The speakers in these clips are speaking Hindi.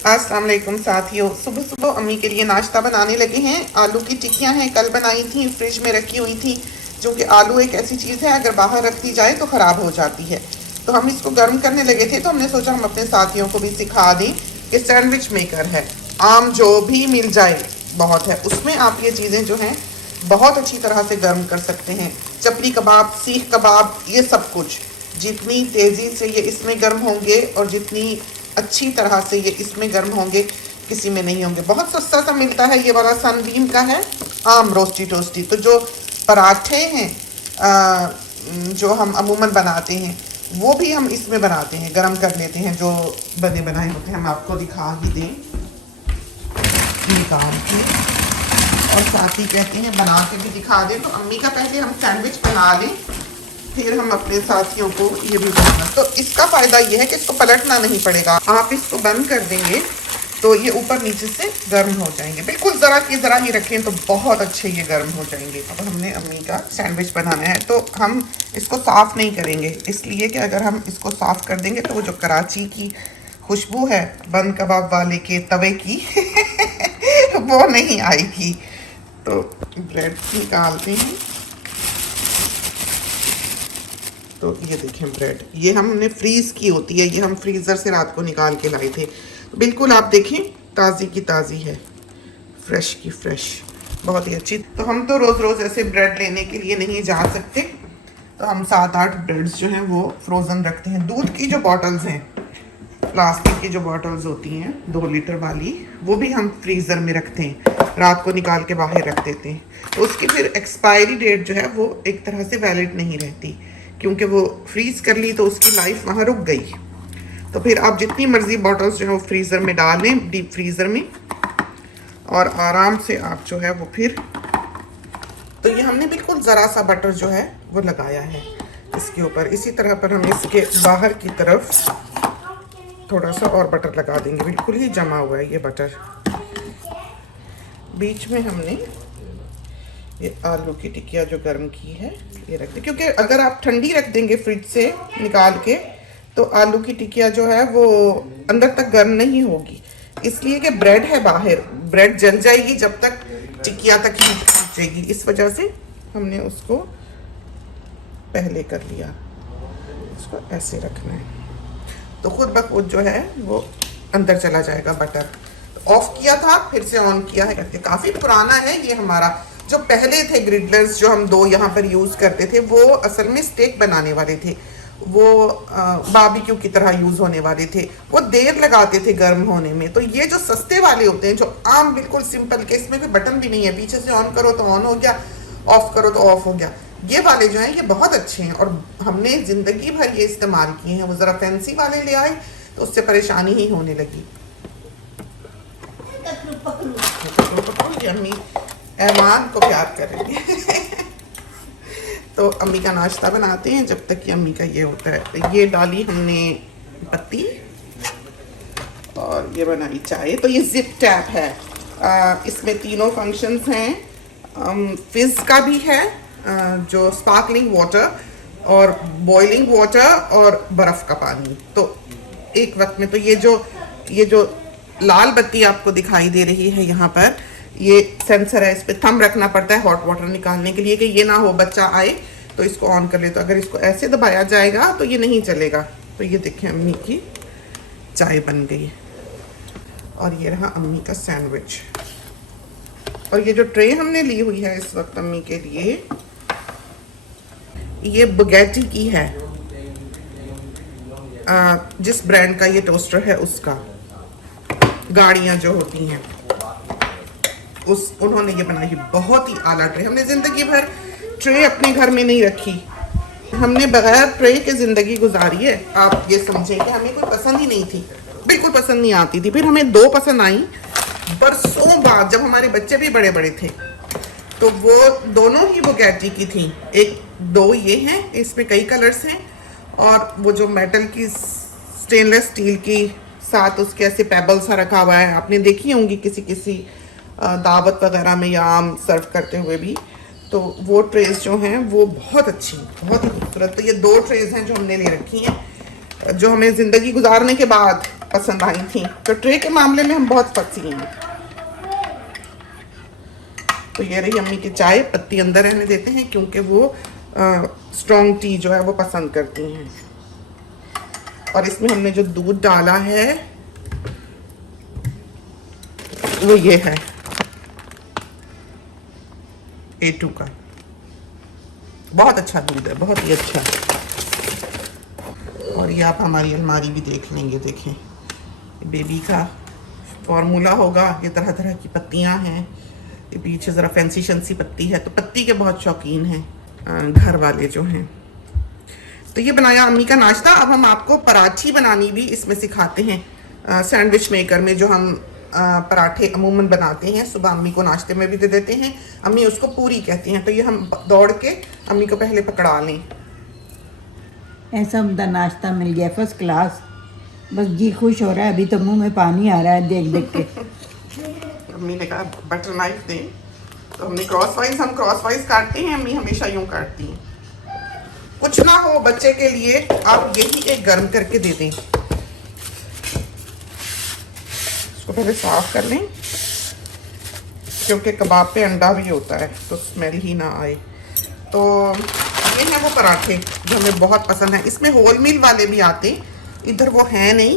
अस्सलाम वालेकुम साथियों, सुबह सुबह अम्मी के लिए नाश्ता बनाने लगे हैं। आलू की टिक्कियां हैं, कल बनाई थी, फ्रिज में रखी हुई थी। जो कि आलू एक ऐसी चीज़ है अगर बाहर रख दी जाए तो ख़राब हो जाती है। तो हम इसको गर्म करने लगे थे, तो हमने सोचा हम अपने साथियों को भी सिखा दें कि सैंडविच मेकर है, आम जो भी मिल जाए बहुत है, उसमें आप ये चीज़ें जो हैं बहुत अच्छी तरह से गर्म कर सकते हैं। चपली कबाब, सीख कबाब, ये सब कुछ जितनी तेज़ी से ये इसमें गर्म होंगे और जितनी अच्छी तरह से ये इसमें गर्म होंगे किसी में नहीं होंगे। बहुत सस्ता सा मिलता है, ये वाला सनबीम का है, आम रोस्टी टोस्टी। तो जो पराठे हैं जो हम अमूमन बनाते हैं वो भी हम इसमें बनाते हैं, गरम कर लेते हैं जो बने बनाए होते हैं। हम आपको दिखा ही दें निकाल के, और साथ ही कहते हैं बना के भी दिखा दें। तो अम्मी का पहले हम सैंडविच बना लें, फिर हम अपने साथियों को ये भी बनाना। तो इसका फ़ायदा ये है कि इसको पलटना नहीं पड़ेगा। आप इसको बंद कर देंगे तो ये ऊपर नीचे से गर्म हो जाएंगे। बिल्कुल ज़रा की ज़रा ही रखें तो बहुत अच्छे ये गर्म हो जाएंगे। अब हमने अम्मी का सैंडविच बनाना है, तो हम इसको साफ़ नहीं करेंगे, इसलिए कि अगर हम इसको साफ़ कर देंगे तो वो जो कराची की खुशबू है बंद कबाब वाले के तवे की वो नहीं आएगी। तो ब्रेड निकालते हैं। तो ये देखें ब्रेड, ये हमने फ्रीज़ की होती है, ये हम फ्रीज़र से रात को निकाल के लाए थे। तो बिल्कुल आप देखें ताज़ी की ताज़ी है, फ्रेश की फ्रेश, बहुत ही अच्छी। तो हम तो रोज़ रोज़ ऐसे ब्रेड लेने के लिए नहीं जा सकते, तो हम 7-8 ब्रेड्स जो हैं वो फ्रोज़न रखते हैं। दूध की जो बॉटल्स हैं, प्लास्टिक की जो बॉटल्स होती हैं 2 लीटर वाली, वो भी हम फ्रीज़र में रखते हैं, रात को निकाल के बाहर रख देते हैं। तो उसकी फिर एक्सपायरी डेट जो है वो एक तरह से वैलिड नहीं रहती, क्योंकि वो फ्रीज़ कर ली तो उसकी लाइफ वहाँ रुक गई। तो फिर आप जितनी मर्ज़ी बॉटल्स जो है वो फ्रीज़र में डाल लें, डीप फ्रीज़र में, और आराम से आप जो है वो फिर। तो ये हमने बिल्कुल ज़रा सा बटर जो है वो लगाया है इसके ऊपर। इसी तरह पर हम इसके बाहर की तरफ थोड़ा सा और बटर लगा देंगे, बिल्कुल ही जमा हुआ है ये बटर। बीच में हमने ये आलू की टिक्किया जो गर्म की है ये रख दें, क्योंकि अगर आप ठंडी रख देंगे फ्रिज से निकाल के तो आलू की टिक्किया जो है वो अंदर तक गर्म नहीं होगी, इसलिए कि ब्रेड है बाहर, ब्रेड जल जाएगी जब तक टिक्किया तक ही पहुँचेगी। इस वजह से हमने उसको पहले कर लिया। उसको ऐसे रखना है तो खुद ब खुद जो है वो अंदर चला जाएगा बटर। ऑफ किया था, फिर से ऑन किया है करके। काफ़ी पुराना है ये हमारा। जो पहले थे ग्रिडलर्स जो हम 2 यहाँ पर यूज़ करते थे, वो असल में स्टेक बनाने वाले थे, वो बारबेक्यू की तरह यूज़ होने वाले थे, वो देर लगाते थे गर्म होने में। तो ये जो सस्ते वाले होते हैं, जो आम बिल्कुल सिंपल के, इसमें भी बटन भी नहीं है, पीछे से ऑन करो तो ऑन हो गया, ऑफ करो तो ऑफ हो गया, ये वाले जो हैं ये बहुत अच्छे हैं और हमने ज़िंदगी भर ये इस्तेमाल किए हैं। वो ज़रा फैंसी वाले ले आए तो उससे परेशानी ही होने लगी। अम्मी ऐमान को प्यार करेंगे तो अम्मी का नाश्ता बनाते हैं जब तक कि अम्मी का ये होता है। ये डाली हमने पत्ती और ये बनाई चाय। तो ये जिप टैप है, इसमें 3 फंक्शंस हैं। फिज़ का भी है, जो स्पार्कलिंग वाटर और बॉइलिंग वाटर और बर्फ़ का पानी। तो एक वक्त में तो ये जो लाल बत्ती आपको दिखाई दे रही है यहाँ पर, ये सेंसर है, इस पर थंब रखना पड़ता है हॉट वाटर निकालने के लिए कि ये ना हो बच्चा आए तो इसको ऑन कर ले। तो अगर इसको ऐसे दबाया जाएगा तो ये नहीं चलेगा। तो ये देखें अम्मी की चाय बन गई और ये रहा अम्मी का सैंडविच। और ये जो ट्रे हमने ली हुई है इस वक्त अम्मी के लिए, ये बुगैटी की है, जिस ब्रांड का ये टोस्टर है उसका, गाड़ियाँ जो होती हैं उन्होंने ये बनाई। बहुत ही आला ट्रे। हमने ज़िंदगी भर ट्रे अपने घर में नहीं रखी, हमने बगैर ट्रे के ज़िंदगी गुजारी है। आप ये समझें कि हमें कोई पसंद ही नहीं थी, बिल्कुल पसंद नहीं आती थी। फिर हमें 2 पसंद आई बरसों बाद, जब हमारे बच्चे भी बड़े बड़े थे। तो वो दोनों ही बुगैटी की थी। 1-2 ये हैं, इसमें कई कलर्स हैं, और वो जो मेटल की स्टेनलेस स्टील की साथ उसके ऐसे पेबल सा रखा हुआ है, आपने देखी होंगी किसी दावत वगैरह में या आम सर्व करते हुए भी। तो वो ट्रेस जो हैं वो बहुत अच्छी, बहुत ही खूबसूरत। तो ये 2 ट्रेस हैं जो हमने ले रखी हैं, जो हमें ज़िंदगी गुजारने के बाद पसंद आई थी। तो ट्रे के मामले में हम बहुत फंसी हैं। तो ये रही अम्मी की चाय, पत्ती अंदर रहने देते हैं क्योंकि वो स्ट्रॉन्ग टी जो है वो पसंद करती हैं। और इसमें हमने जो दूध डाला है वो ये है A2 का, बहुत अच्छा दूध है, बहुत ही अच्छा। और ये आप हमारी अलमारी भी देख लेंगे, देखें बेबी का फॉर्मूला होगा, ये तरह तरह की पत्तियां हैं, ये पीछे ज़रा फैंसी शंसी पत्ती है, तो पत्ती के बहुत शौकीन हैं घर वाले जो हैं। तो ये बनाया अम्मी का नाश्ता। अब हम आपको पराठी बनानी भी इसमें सिखाते हैं सैंडविच मेकर में, जो हम पराठे अमूमन बनाते हैं, सुबह अम्मी को नाश्ते में भी दे देते हैं। अम्मी उसको पूरी कहती हैं। तो ये हम दौड़ के अम्मी को पहले पकड़ा लें। ऐसा उम्दा नाश्ता मिल गया, फर्स्ट क्लास। बस जी खुश हो रहा है, अभी तो मुंह में पानी आ रहा है देख देख के। अम्मी ने कहा बटर नाइफ दें, तो हमने हम क्रॉस वाइज काटते हैं, अम्मी हमेशा यूं काटती हैं। कुछ ना हो बच्चे के लिए आप यही एक गर्म करके दे दें। इसको पहले साफ कर लें क्योंकि कबाब पे अंडा भी होता है तो स्मेल ही ना आए। तो ये हैं वो पराठे जो हमें बहुत पसंद है। इसमें होल मील वाले भी आते, इधर वो है नहीं।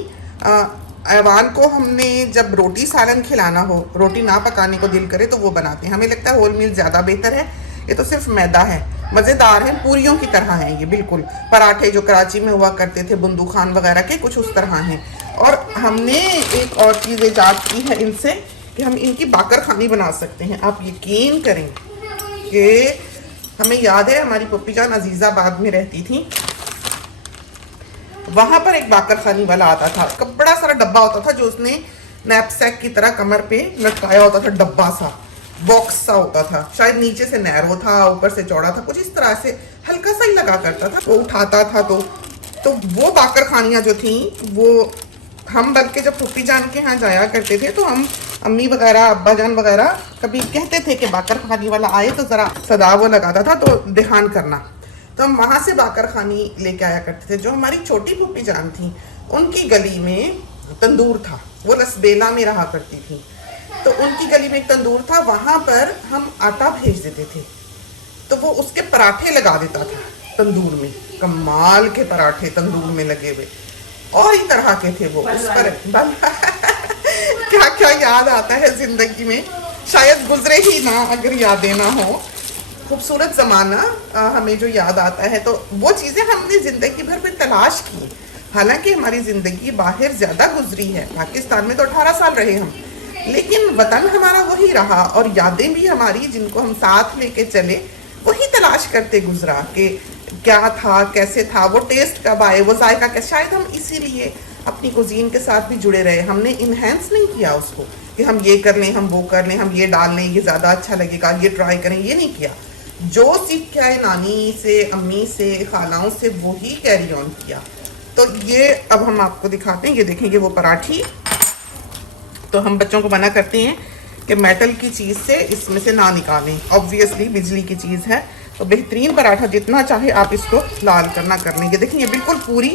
ऐवान को हमने जब रोटी सालन खिलाना हो, रोटी ना पकाने को दिल करे तो वो बनाते हैं। हमें लगता है होल मील ज़्यादा बेहतर है। ये तो सिर्फ मैदा है, मज़ेदार है, पूरियों की तरह हैं ये बिल्कुल। पराठे जो कराची में हुआ करते थे बुंदू खान वगैरह के, कुछ उस तरह हैं। और हमने एक और चीज़ ईजाद की है इनसे कि हम इनकी बाकर खानी बना सकते हैं। आप यकीन करें कि हमें याद है हमारी पप्पी जान अजीज़ाबाद में रहती थी, वहाँ पर एक बाकर खानी वाला आता था, बड़ा सारा डब्बा होता था जो उसने नैपसैक की तरह कमर पे लटकाया होता था, डब्बा सा, बॉक्स सा होता था, शायद नीचे से नैरो था ऊपर से चौड़ा था, कुछ इस तरह से हल्का सा ही लगा करता था। वो उठाता था तो वो बाकर खानियाँ जो थी वो हम बल्कि जब पप्पी जान के यहाँ जाया करते थे तो हम अम्मी वगैरह अब्बा जान वगैरह कभी कहते थे कि बाकर खानी वाला आए तो ज़रा सदा वो लगाता था तो ध्यान करना। तो हम वहाँ से बाकर खानी लेके आया करते थे। जो हमारी छोटी पप्पी जान थी उनकी गली में तंदूर था, वो लसबेला में रहा करती थी, तो उनकी गली में एक तंदूर था, वहाँ पर हम आटा भेज देते थे तो वो उसके पराठे लगा देता था तंदूर में। कमाल के पराठे तंदूर में लगे हुए और ही तरह के थे वो। उस पर क्या क्या याद आता है जिंदगी में, शायद गुजरे ही ना अगर यादें ना हो। खूबसूरत ज़माना हमें जो याद आता है, तो वो चीज़ें हमने ज़िंदगी भर में तलाश की। हालांकि हमारी ज़िंदगी बाहर ज़्यादा गुजरी है, पाकिस्तान में तो 18 साल रहे हम, लेकिन वतन हमारा वही रहा और यादें भी हमारी जिनको हम साथ लेके चले वही तलाश करते गुजरा कि क्या था, कैसे था, वो टेस्ट कब आए, वो जायका क्या। शायद हम इसीलिए अपनी कुजीन के साथ भी जुड़े रहे। हमने इन्हेंस नहीं किया उसको कि हम ये कर लें, हम वो कर लें, हम ये डाल लें, ये ज़्यादा अच्छा लगेगा, ये ट्राई करें, ये नहीं किया। जो सीख के आए नानी से, अम्मी से, खालाओं से, वो ही कैरी ऑन किया। तो ये अब हम आपको दिखाते हैं, ये देखेंगे वो पराठी। तो हम बच्चों को मना करते हैं कि मेटल की चीज़ से इसमें से ना निकालें, ऑब्वियसली बिजली की चीज़ है। तो बेहतरीन पराठा, जितना चाहे आप इसको लाल करना कर लेंगे। देखिए ये बिल्कुल पूरी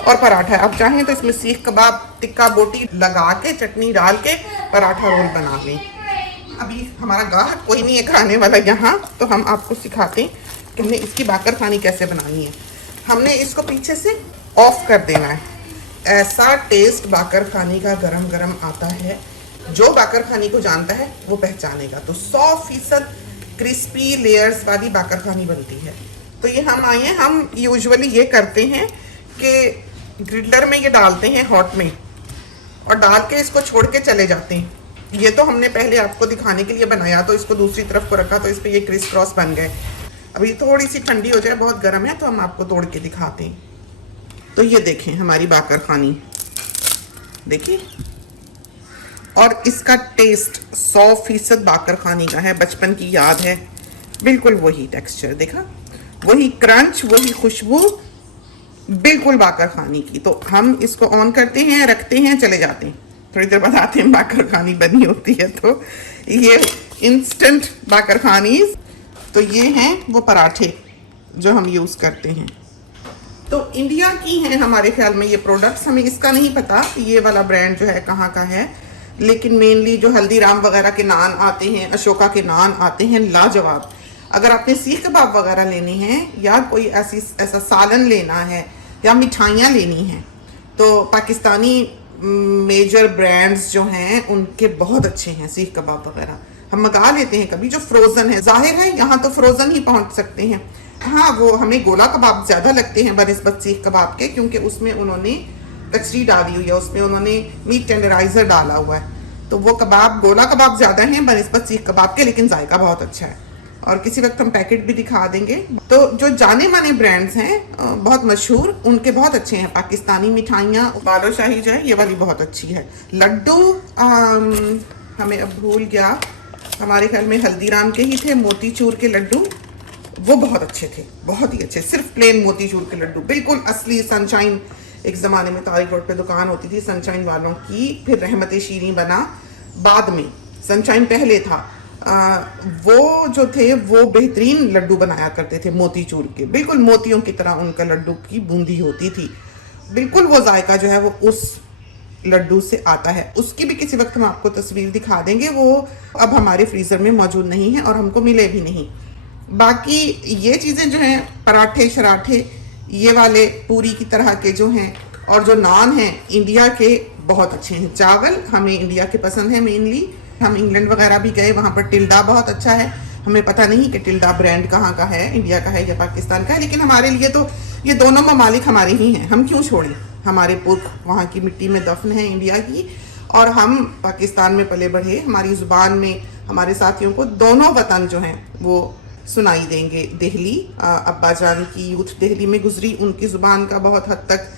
और पराठा है। आप चाहें तो इसमें सीख कबाब, टिक्का बोटी लगा के, चटनी डाल के पराठा रोल बना लें। अभी हमारा गाहक कोई नहीं है खाने वाला यहाँ, तो हम आपको सिखाते हैं कि हमने इसकी बाकर खानी कैसे बनानी है। हमने इसको पीछे से ऑफ कर देना है। ऐसा टेस्ट बाकर खानी का गरम गरम आता है, जो बाकर खानी को जानता है वो पहचानेगा। तो 100% क्रिस्पी लेयर्स वाली बाकर खानी बनती है। तो ये हम आए हैं, हम यूजुअली ये करते हैं कि ग्रिडलर में ये डालते हैं हॉट में और डाल के इसको छोड़ के चले जाते हैं। ये तो हमने पहले आपको दिखाने के लिए बनाया, तो इसको दूसरी तरफ को रखा तो इस पर ये क्रिस क्रॉस बन गए। अभी थोड़ी सी ठंडी हो जाए, बहुत गर्म है, तो हम आपको तोड़ के दिखाते हैं। तो ये देखें हमारी बाकर खानी, देखिए, और इसका टेस्ट 100% बाकर खानी का है, बचपन की याद है, बिल्कुल वही टेक्सचर, देखा, वही क्रंच, वही खुशबू, बिल्कुल बाकर खानी की। तो हम इसको ऑन करते हैं, रखते हैं, चले जाते हैं, थोड़ी देर बाद आते हैं, बाकर खानी बनी होती है। तो ये इंस्टेंट बाकर खानी। तो ये हैं वो पराठे जो हम यूज़ करते हैं। तो इंडिया की हैं हमारे ख्याल में ये प्रोडक्ट्स, हमें इसका नहीं पता ये वाला ब्रांड जो है कहाँ का है, लेकिन मेनली जो हल्दीराम वगैरह के नान आते हैं, अशोका के नान आते हैं, लाजवाब। अगर आपने सीख कबाब वगैरह लेने हैं या कोई ऐसा सालन लेना है या मिठाइयाँ लेनी हैं, तो पाकिस्तानी मेजर ब्रांड्स जो हैं उनके बहुत अच्छे हैं सीख कबाब वगैरह। हम मंगा लेते हैं कभी, जो फ्रोज़न है। जाहिर है यहाँ तो फ्रोज़न ही पहुँच सकते हैं। हाँ, वो हमें गोला कबाब ज़्यादा लगते हैं बनिस्बत सीख कबाब के, क्योंकि उसमें उन्होंने कचरी डाली हुई है, उसमें उन्होंने मीट टेंडराइज़र डाला हुआ है, तो वो कबाब गोला कबाब ज़्यादा हैं बनिस्बत सीख कबाब के, लेकिन जायका बहुत अच्छा है। और किसी वक्त हम पैकेट भी दिखा देंगे। तो जो जाने माने ब्रांड्स हैं बहुत मशहूर, उनके बहुत अच्छे हैं। पाकिस्तानी मिठाइयाँ, बालूशाही जो है ये वाली बहुत अच्छी है। लड्डू हमें अब भूल गया, हमारे ख्याल में हल्दीराम के ही थे मोतीचूर के लड्डू, वो बहुत अच्छे थे, बहुत ही अच्छे। सिर्फ प्लेन मोतीचूर के लड्डू, बिल्कुल असली सनशाइन। एक ज़माने में तारिक रोड पे दुकान होती थी सनशाइन वालों की, फिर रहमत शीरी बना बाद में, सनशाइन पहले था। वो जो थे वो बेहतरीन लड्डू बनाया करते थे मोतीचूर के, बिल्कुल मोतियों की तरह उनका लड्डू की बूंदी होती थी, बिल्कुल वो जायका जो है वो उस लड्डू से आता है। उसकी भी किसी वक्त हम आपको तस्वीर दिखा देंगे, वो अब हमारे फ्रीज़र में मौजूद नहीं है और हमको मिले भी नहीं। बाकी ये चीज़ें जो हैं, पराठे शराठे ये वाले पूरी की तरह के जो हैं, और जो नान हैं इंडिया के बहुत अच्छे हैं। चावल हमें इंडिया के पसंद है मेनली। हम इंग्लैंड वगैरह भी गए, वहाँ पर टिल्डा बहुत अच्छा है। हमें पता नहीं कि टिल्डा ब्रांड कहाँ का है, इंडिया का है या पाकिस्तान का है, लेकिन हमारे लिए तो ये दोनों ममालिक हमारे ही हैं, हम क्यों छोड़ें। हमारे पुरख वहाँ की मिट्टी में दफन है इंडिया की, और हम पाकिस्तान में पले बढ़े। हमारी ज़ुबान में हमारे साथियों को दोनों वतन जो हैं वो सुनाई देंगे। दिल्ली, अब्बा जान की यूथ दिल्ली में गुजरी, उनकी ज़ुबान का बहुत हद तक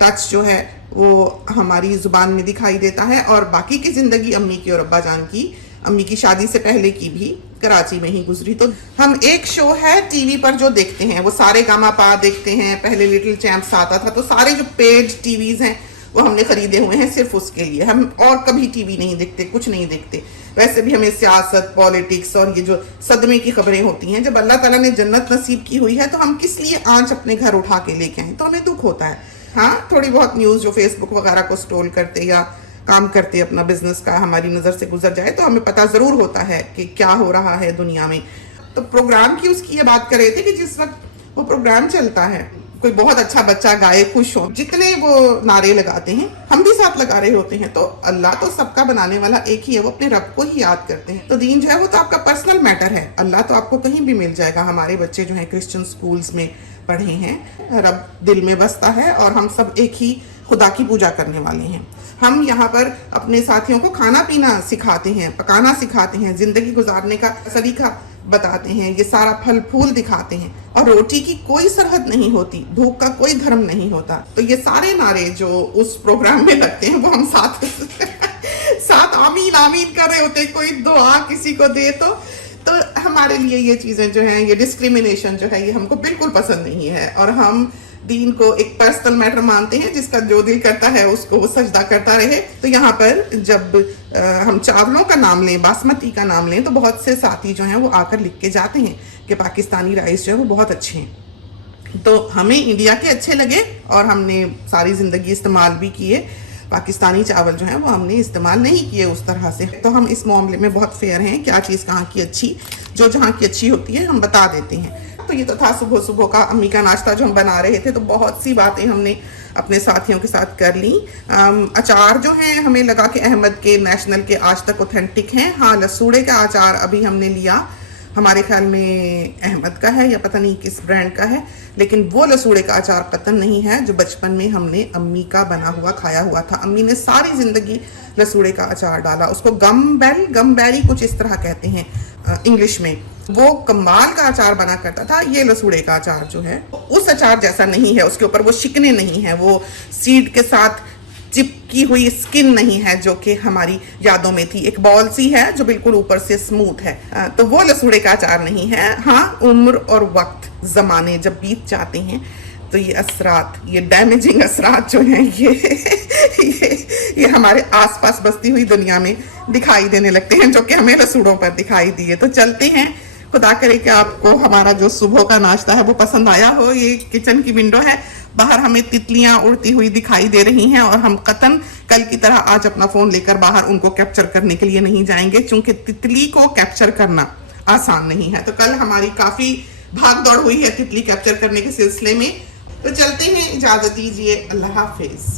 टच जो है वो हमारी ज़ुबान में दिखाई देता है। और बाकी की ज़िंदगी अम्मी की और अब्बा जान की, अम्मी की शादी से पहले की भी कराची में ही गुजरी। तो हम एक शो है टीवी पर जो देखते हैं वो सारे गामा पा देखते हैं। पहले लिटिल चैम्प्स आता था, तो सारे जो पेड टीवीज़ हैं वो हमने खरीदे हुए हैं सिर्फ उसके लिए। हम और कभी टीवी नहीं देखते, कुछ नहीं देखते। वैसे भी हमें सियासत, पॉलिटिक्स और ये जो सदमे की खबरें होती हैं, जब अल्लाह ताला ने जन्नत नसीब की हुई है तो हम किस लिए आंच अपने घर उठा के लेके आए, तो हमें दुख होता है। हाँ, थोड़ी बहुत न्यूज़ जो फेसबुक वगैरह को स्क्रॉल करते या काम करते अपना बिजनेस का हमारी नज़र से गुजर जाए तो हमें पता ज़रूर होता है कि क्या हो रहा है दुनिया में। तो प्रोग्राम की उसकी ये बात कर रहे थे कि जिस वक्त वो प्रोग्राम चलता है, कोई बहुत अच्छा बच्चा गाए, खुश हो, जितने वो नारे लगाते हैं हम भी साथ लगा रहे होते हैं। तो अल्लाह तो सबका बनाने वाला एक ही है, वो अपने रब को ही याद करते हैं। तो दीन जो है वो तो आपका पर्सनल मैटर है, अल्लाह तो आपको कहीं भी मिल जाएगा। हमारे बच्चे जो हैं क्रिश्चियन स्कूल्स में पढ़े हैं, रब दिल में बसता है और हम सब एक ही खुदा की पूजा करने वाले हैं। हम यहाँ पर अपने साथियों को खाना पीना सिखाते हैं, पकाना सिखाते हैं, जिंदगी गुजारने का सलीका बताते हैं, ये सारा फल फूल दिखाते हैं। और रोटी की कोई सरहद नहीं होती, भूख का कोई धर्म नहीं होता। तो ये सारे नारे जो उस प्रोग्राम में लगते हैं वो हम साथ साथ आमीन आमीन कर रहे होते हैं। कोई दुआ किसी को दे तो हमारे लिए ये चीज़ें जो हैं, ये डिस्क्रिमिनेशन जो है, ये हमको बिल्कुल पसंद नहीं है। और हम दीन को एक पर्सनल मैटर मानते हैं, जिसका जो दिल करता है उसको वो सजदा करता रहे। तो यहाँ पर जब हम चावलों का नाम लें, बासमती का नाम लें, तो बहुत से साथी जो हैं वो आकर लिख के जाते हैं कि पाकिस्तानी राइस जो है वो बहुत अच्छे हैं। तो हमें इंडिया के अच्छे लगे और हमने सारी ज़िंदगी इस्तेमाल भी किए। पाकिस्तानी चावल जो है वो हमने इस्तेमाल नहीं किए उस तरह से। तो हम इस मामले में बहुत फेयर हैं, क्या चीज़ कहाँ की अच्छी, जो जहाँ की अच्छी होती है हम बता देते हैं। तो ये तो था सुबह सुबह का अम्मी का नाश्ता जो हम बना रहे थे। तो बहुत सी बातें हमने अपने साथियों के साथ कर ली। अचार जो हैं हमें लगा कि अहमद के, नेशनल के आज तक ऑथेंटिक हैं। हाँ, लसूड़े का अचार अभी हमने लिया, हमारे ख्याल में अहमद का है या पता नहीं किस ब्रांड का है, लेकिन वो लसूड़े का अचार कतन नहीं है जो बचपन में हमने अम्मी का बना हुआ खाया हुआ था। अम्मी ने सारी ज़िंदगी लसूड़े का अचार डाला, उसको गमबेरी कुछ इस तरह कहते हैं इंग्लिश में। वो कमाल का अचार बना करता था। ये लसूड़े का अचार जो है उस अचार जैसा नहीं है, उसके ऊपर वो शिकने नहीं है, वो सीड के साथ चिपकी हुई स्किन नहीं है जो कि हमारी यादों में थी। एक बॉल सी है जो बिल्कुल ऊपर से स्मूथ है। तो वो लसूड़े का अचार नहीं है। हाँ, उम्र और वक्त, ज़माने जब बीत जाते हैं तो ये असरात, ये डैमेजिंग असरात जो हैं ये हमारे आसपास बसती हुई दुनिया में दिखाई देने लगते हैं, जो कि हमें लसूड़ों पर दिखाई दिए। तो चलते हैं, खुदा करे कि आपको हमारा जो सुबह का नाश्ता है वो पसंद आया हो। ये किचन की विंडो है, बाहर हमें तितलियां उड़ती हुई दिखाई दे रही हैं और हम कतन कल की तरह आज अपना फोन लेकर बाहर उनको कैप्चर करने के लिए नहीं जाएंगे, क्योंकि तितली को कैप्चर करना आसान नहीं है। तो कल हमारी काफी भाग दौड़ हुई है तितली कैप्चर करने के सिलसिले में। तो चलते हैं, इजाजत दीजिए, अल्लाह हाफिज।